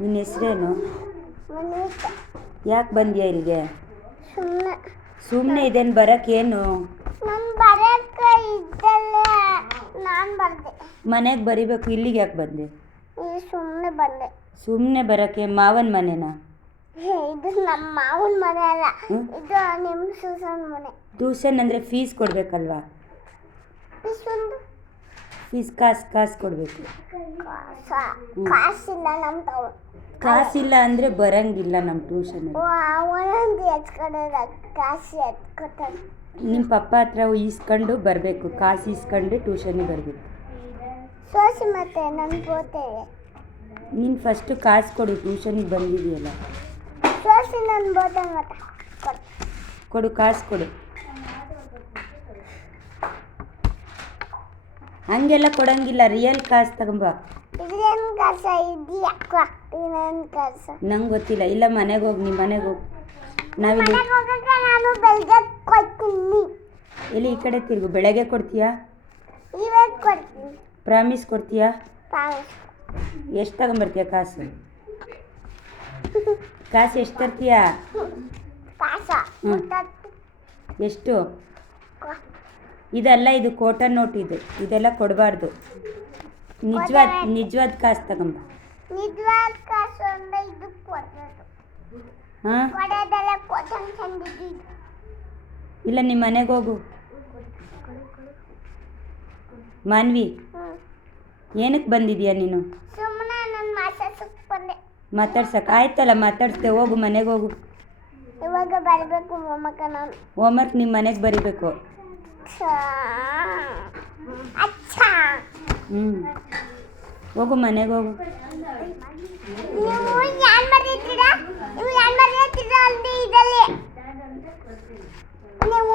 ನಿನ್ನ ಹೆಸರೇನು? ಯಾಕೆ ಬಂದ್ಯಾ ಇಲ್ಲಿಗೆ? ಸುಮ್ಮನೆ ಇದೇನು ಬರೋಕ್ಕೇನು? ಮನೆಗೆ ಬರಿಬೇಕು, ಇಲ್ಲಿಗೆ ಯಾಕೆ ಬಂದೆ? ಸುಮ್ಮನೆ ಬರೋಕ್ಕೆ. ಮಾವನ ಮನೆನಾ? ಇದು ನಮ್ಮ ಮಾವನ ಮನೆ ಅಲ್ಲ, ಇದು ನಿಮ್ಮ ಟ್ಯೂಷನ್ ಮನೆ. ಟ್ಯೂಷನ್ ಅಂದರೆ ಫೀಸ್ ಕೊಡಬೇಕಲ್ವಾ? ಫೀಸ್ ಕಾಸು ಕೊಡಬೇಕು. ಕಾಸಿಲ್ಲ ನಮ್ಮ ತಾವು. ಕಾಸಿಲ್ಲ ಅಂದರೆ ಬರಂಗಿಲ್ಲ ನಮ್ಮ ಟ್ಯೂಷನ್. ಕಾಸು ಎತ್ಕೊತಾರೆ. ನಿಮ್ಮ ಪಪ್ಪ ಹತ್ರ ಈಸ್ಕೊಂಡು ಬರಬೇಕು, ಕಾಸು ಈಸ್ಕೊಂಡು ಟ್ಯೂಷನ್ನಿಗೆ ಬರಬೇಕು. ಸೋಸಿ ಮತ್ತೆ ನಾನು ಬೋತೇವೆ. ನೀನು ಫಸ್ಟು ಕಾಸು ಕೊಡು, ಟ್ಯೂಷನಿಗೆ ಬಂದಿದೆಯಲ್ಲ. ಸೋಸಿ ನಾನು ಬೋತೆ ಮತ್ತೆ ಕೊಡು, ಕಾಸು ಕೊಡು. ಹಂಗೆಲ್ಲ ಕೊಡಂಗಿಲ್ಲ, ರಿಯಲ್ ಕಾಸು ತಗೊಂಬ. ಇದೇನು ಕಾಸ ಇದೆಯಕ್ಕ? ಇನ್ನೇನು ಕಾಸ ನಂಗೆ ಗೊತ್ತಿಲ್ಲ. ಇಲ್ಲ ಮನೆಗೆ ಹೋಗಿ, ನಿಮ್ಮ ಮನೆಗೆ ಹೋಗಿ. ನಾವಿಲ್ಲಿ ನಾನು ಬೆಳಗ್ಗೆ ಕೊಡ್ತೀನಿ. ಎಲ್ಲಿ ಈ ಕಡೆ ತಿರುಗು. ಬೆಳಗ್ಗೆ ಕೊಡ್ತೀಯಾ? ಇವಾಗ ಕೊಡ್ತೀನಿ. ಪ್ರಾಮಿಸ್ ಕೊಡ್ತೀಯಾ? ಪ್ರಾಮಿಸ್. ಎಷ್ಟು ತಗೊಂಬರ್ತೀಯ ಕಾಸು? ಕಾಸು ಎಷ್ಟು ತರ್ತೀಯಾ? ಕಾಸ ಎಷ್ಟು? ಇದಲ್ಲ, ಇದು ಕೋಟನ್ ನೋಟ್. ಇದೆಲ್ಲ ಕೊಡಬಾರ್ದು. ನಿಜವಾದ ಕಾಸು ತಗೊಂಬ. ನಿಜವಾದ ಕಾಸು ಅಂದ್ರೆ ಇದು ಕೊಡೋದು. ಹಾಂ, ಕೊಡೋದೆಲ್ಲ ಕೋಟನ್ ತಂದಿದ್ದು. ಇಲ್ಲ ನಿಮ್ಮ ಮನೆಗೆ ಹೋಗು. ಮಾನ್ವಿ, ಏನಕ್ಕೆ ಬಂದಿದೀಯಾ ನೀನು? ಸುಮ್ಮನೆ ನನ್ನ ಮಾತಾಡ್ಸಕ್ಕೆ ಬಂದೆ. ಮಾತಾಡ್ಸಕ್ಕೆ ಆಯ್ತಲ್ಲ, ಮಾತಾಡ್ಸ್ದೆ. ಹೋಗು, ಮನೆಗೆ ಹೋಗು. ಇವಾಗ ಬರಬೇಕು ಮೊಮ್ಮಕ್ಕ ನಾನು. ಹೋಮ್ವರ್ಕ್ ನಿಮ್ಮ ಮನೆಗೆ ಬರೀಬೇಕು. ಹೋಗು, ಮನೆಗೆ ಹೋಗು. ನೀವು ಏನು ಬರೀತೀರಾ? ನೀವು ಏನು ಬರೀತೀರಾ ಅಲ್ಲಿ ಇದರಲ್ಲಿ? ನೀವು